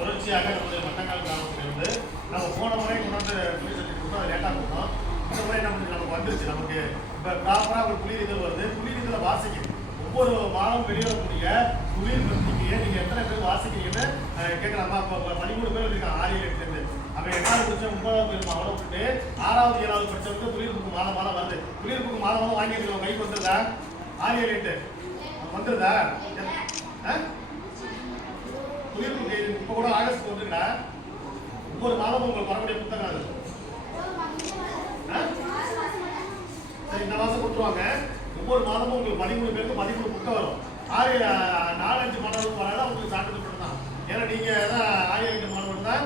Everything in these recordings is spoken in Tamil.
தொடர்ச்சியாக நம்முடைய மட்டக்கால் கிராமத்திலிருந்து நம்ம போன முறை கொண்டாந்து புலி சட்டி கொடுத்தோம், அது லேட்டாக கொடுத்தோம். இந்த முறை என்ன பண்ணுறது, நமக்கு வந்துருச்சு. நமக்கு இப்போ ப்ராப்பராக ஒரு புலியிதழ் வருது. புலியிதழை வாசிக்கும் ஒவ்வொரு மாதம் வெளியிடக்கூடிய புலியின் பத்திரிகையை நீங்கள் எத்தனை பேர் வாசிக்கிறீங்கன்னு கேட்கலாமா? இப்போ 13 பேர் இருக்காங்க 6 7 அவன் 8வது படிச்ச 9வது பேர் அவ்வளோ விட்டு 6வது 7வது படிச்சவங்க புலியின் புக்கு மாதம் வருது. புலியின் புக்கு மாதம் வாங்கி வச்சுருக்கோம். கைக்கு வந்துருதா? 6 7 8 வந்துருதா? புலியின் புக்கு இப்போ கூட ஆகஸ்ட் வந்துருக்கா? ஒவ்வொரு மாதமும் உங்களுக்கு வரக்கூடிய புத்தகம் அது. சரி, இந்த மாதம் கொடுத்துருவாங்க. ஒவ்வொரு மாதமும் உங்களுக்கு 13 பேருக்கு 13 புத்தகம் வரும். 4-5 மாணவர்களுக்கு வராது, உங்களுக்கு சான்றிதழ் மட்டும் தான். ஏன்னா நீங்கள் தான் 6-8 மாணவர்கள் தான்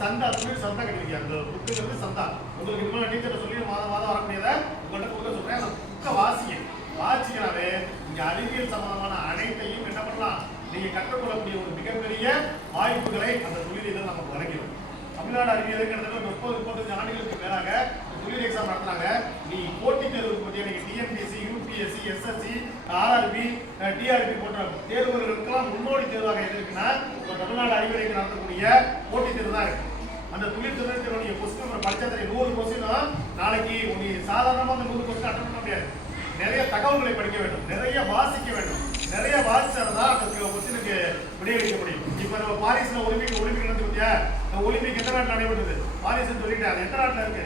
சந்தா தொழில் சந்தா கட்டிருக்கீங்க. அந்த புக்குங்கிறது சந்தா. உங்களுக்கு இது மாதிரி டீச்சரை சொல்லி மாதம் வரக்கூடியதை உங்கள்கிட்ட கொடுக்க சொல்கிறேன். அந்த புக்கை வாசிக்கிறாவே இங்கே அறிவியல் சம்பந்தமான அனைத்தையும் என்ன பண்ணலாம், நீங்கள் கற்றுக்கொள்ளக்கூடிய ஒரு மிகப்பெரிய வாய்ப்புகளை அந்த தொழிலில் நமக்கு வழங்கிடும். தமிழ்நாடு அறிவியல் கிட்டத்தட்ட 30-35 ஆண்டுகளுக்கு மேலாக தொழில் எக்ஸாம் நடத்துறாங்க. நீ போட்டித் தேர்வுக்கு பற்றி எனக்கு TNPSC, UPSC, SSC, RRB, TRB போன்ற தேர்வுகளுக்கெல்லாம் முன்னோடி தேர்வாக எது இருக்குன்னா தமிழ்நாடு அறிவியலுக்கு நடத்தக்கூடிய போட்டித் தேர்வு தான் இருக்கு. அந்த தொழில் தேர்வுடைய கொஸ்டின் படிச்சா 100 கொஸ்டின் நாளைக்கு நீ சாதாரணமாக அந்த 100 கொஸ்டின் அட்டன் பண்ண முடியாது. நிறைய தகவல்களை படிக்க வேண்டும், நிறைய வாசிக்க வேண்டும். நிறைய வாசிச்சாதான் அந்த கொஸ்டினுக்கு விடையளிக்க முடியும். இப்போ நம்ம பாரிஸ்ல ஒலிம்பிக் நடந்து பத்தியா? ஒலிம்பிக் எந்த நாட்டில் நடைபெற்றது? பாரிஸ் சொல்லிட்டேன். அது எந்த நாட்டில் இருக்கு?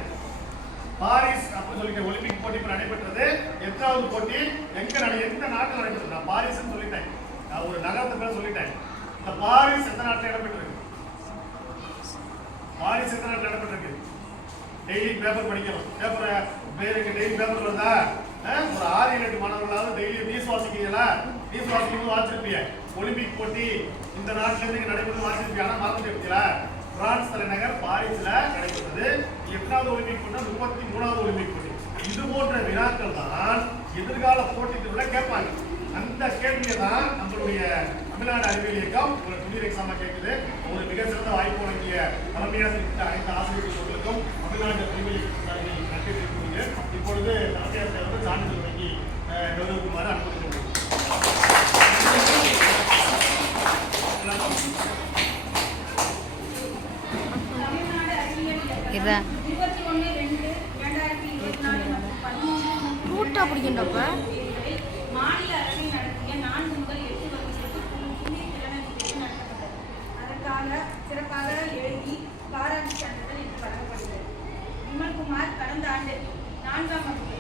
பாரிஸ் அப்படின்னு சொல்லிட்டு ஒலிம்பிக் போட்டி இப்போ நடைபெற்றது. 8வது போட்டி எந்த நாட்டில் நடைபெற்றது? நான் பாரிஸ்ன்னு சொல்லிட்டேன். நான் ஒரு நகரத்தை பேர் சொல்லிட்டேன். இந்த பாரிஸ் எந்த நாட்டில் இடம்பெற்றிருக்கு? பாரிஸ் எந்த நாட்டில் இடம்பெற்றிருக்கு? டெய்லி பேப்பர் படிக்கணும். டெய்லி பேப்பர் வருதா? ஒரு 6-8 மாணவர்களாவது டெய்லி நியூஸ் வாசிக்கிறீங்களா? நியூஸ் வாசிக்கும் வாசிருப்பீங்க. ஒலிம்பிக் போட்டி இந்த நாட்டிலிருந்து நடைபெற்று வாசிருப்பீங்க. ஆனால் மறந்துட்டு இருக்கீங்களா? பிரான்ஸ் தலைநகர் பாரிஸ்ல நடைபெற்றது. 8வது ஒலிம்பிக் போட்டி, 33வது ஒலிம்பிக் போட்டி. இது போன்ற வினாக்கள் தான் எதிர்கால போட்டிகளை கேட்பாங்க. அந்த கேள்வியை தான் நம்மளுடைய தமிழ்நாடு அறிவியல் இயக்கம் ஒரு துணிர் எக்ஸாமா கேட்குது. ஒரு மிக சிறந்த வாய்ப்பு வழங்கிய தலைமையாசிரியர் அனைத்து ஆசிரியர்களுக்கும் தமிழ்நாடு அறிவியல் இயக்கத்திற்கு நன்றி தெரிவிக்கிறேன். இப்பொழுது தலைமையாசிரியர் வந்து சான்றிதழ் வழங்கி கௌரவிக்குமாறு அனுமதிக்கிறேன். மாநில அரசில் நடத்திய 4 முதல் 8 வகுப்புகளுக்கு துணை திறனறிக்கை நடத்தப்பட்டது. அதற்காக சிறப்பாக எழுதி பாராட்டு சான்றிதழ் இன்று வழங்கப்படுகிறது. விமல்குமார் கடந்த ஆண்டு 4ஆம் வகுப்பு.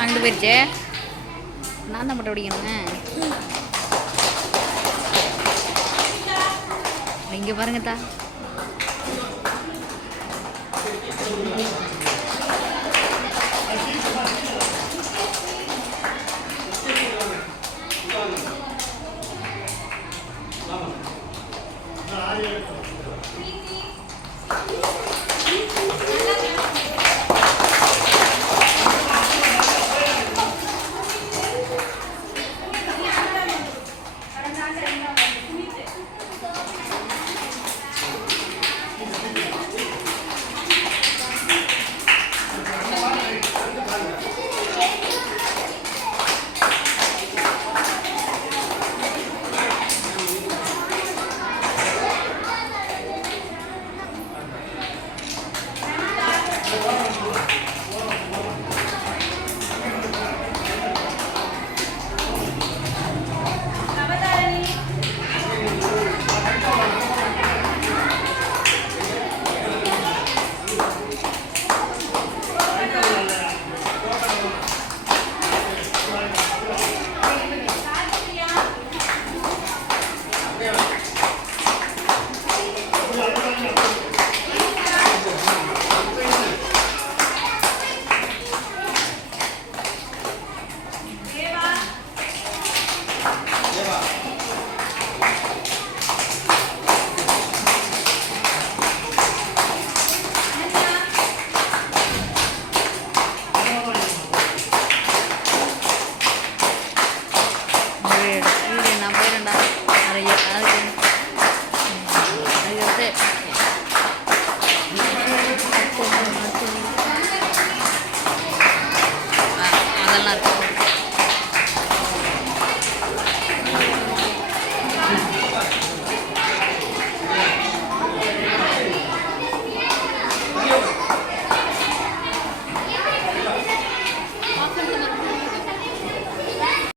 அங்கிட்டு போயிடுச்சு. நான் தான் மட்டும் பிடிக்கணும். இங்கே பாருங்கத்தா. வீடியோ நான் போயிடேன்டா. அதுக்கு அதுக்கடுத்து